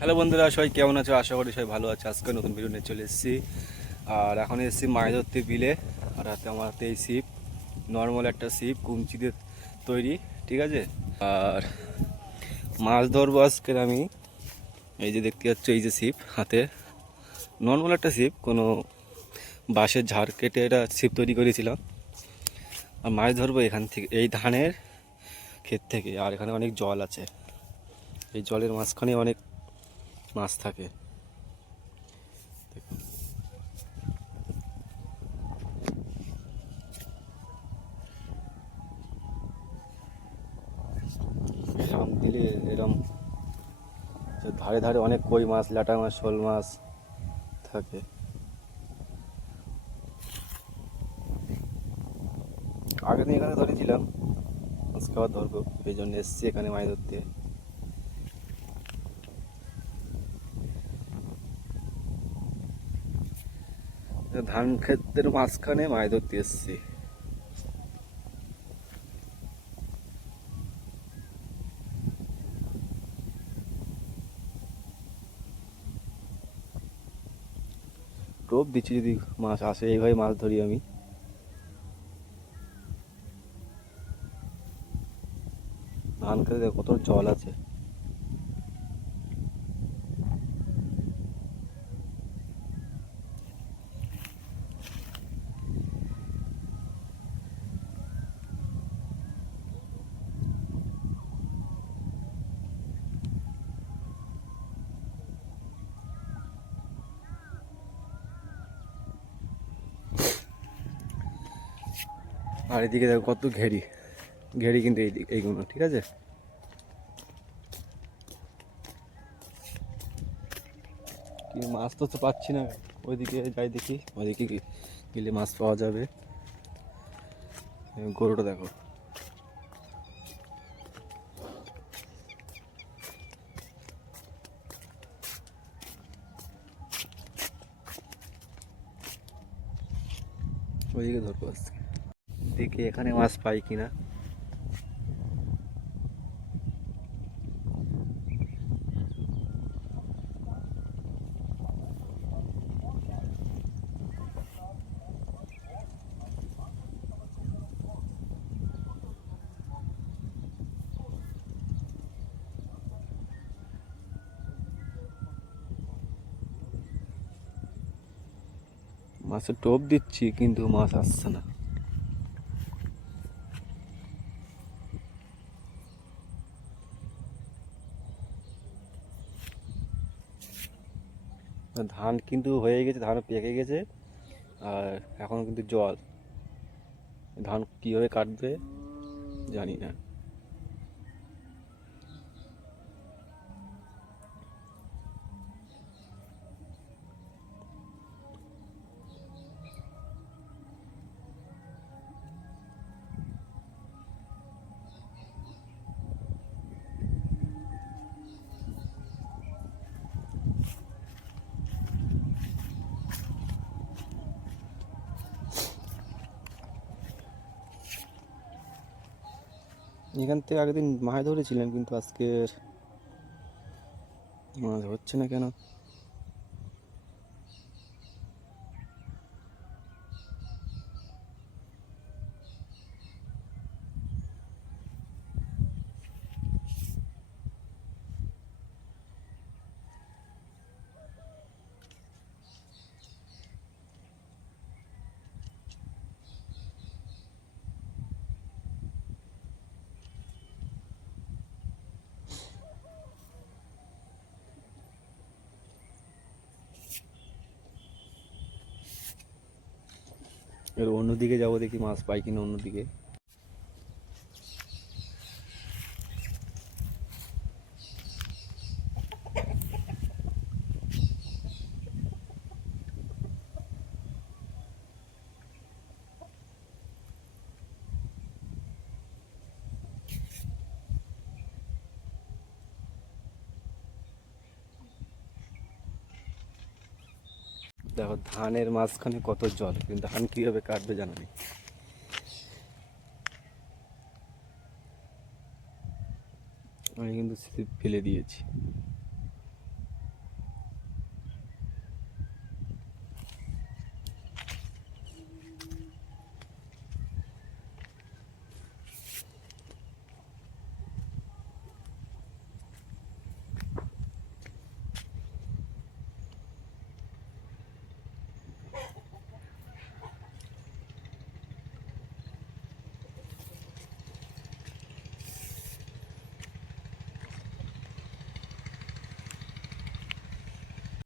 Hello বন্ধুরা, সবাই কেমন আছো? আশা করি সবাই ভালো আছে। আজকে নতুন ভিডিও নিয়ে চলে এসেছি। আর এখন এসেছি মাছ ধরতে বিলে। আর হাতে আমার হাতে এই সিপ নর্মাল একটা সিপ কুমচি দিয়ে তৈরি, ঠিক আছে? আর মাছ ধরবো আজকের আমি। এই যে দেখতে পাচ্ছ, এই যে সিপ হাতে। নর্মাল একটা সিপ কোনো বাঁশের ঝাড় কেটে এটা ছিপ তৈরি করেছিলাম। আর মাছ ধরবো এখান থেকে, এই ধানের ক্ষেত থেকে। আর এখানে অনেক জল আছে। এই জলের মাঝখানে অনেক মাছ থাকে। এরম দিলে এরম ধারে ধারে অনেক কই মাছ লাটা মাছ, শোল মাছ থাকে। আগে দিন এখানে ধরেছিলাম আজকে আবার ধরবো এই জন্য এসছি এখানে মাছ ধরতে। ধান ক্ষেতের মাঝখানে মাছ ধরতে এসছি। টোপ দিচ্ছি যদি মাছ আসে, এইভাবে মাছ ধরি আমি। ধান খেতে কত জল আছে। আর এদিকে দেখো কত ঘেরি। ঘেরি কিন্তু এই এইগুলো ঠিক আছে? কি মাছ তো তো পাচ্ছি না। ওইদিকে যাই দেখি। ওইদিকে কি- গেলে মাছ পাওয়া যাবে। গরুটা দেখো। ওইদিকে ধরবো আজকে। দেখি এখানে মাছ পাই কিনা মাছের টোপ দিচ্ছি কিন্তু মাছ আসছে না ধান কিন্তু হয়ে গেছে, ধান পেকে গেছে, আর এখন কিন্তু জল। ধান কীভাবে কাটবে জানি না। এখান থেকে আগের দিন মাছ ধরেছিলাম কিন্তু আজকের মাছ হচ্ছে না কেন? এবার অন্যদিকে যাব দেখি মাছ পাই কিনা অন্যদিকে। দেখো, ধানের মাঝখানে কত জল, কিন্তু ধান কীভাবে কাটবে জানা নেই আমি কিন্তু ফেলে দিয়েছি।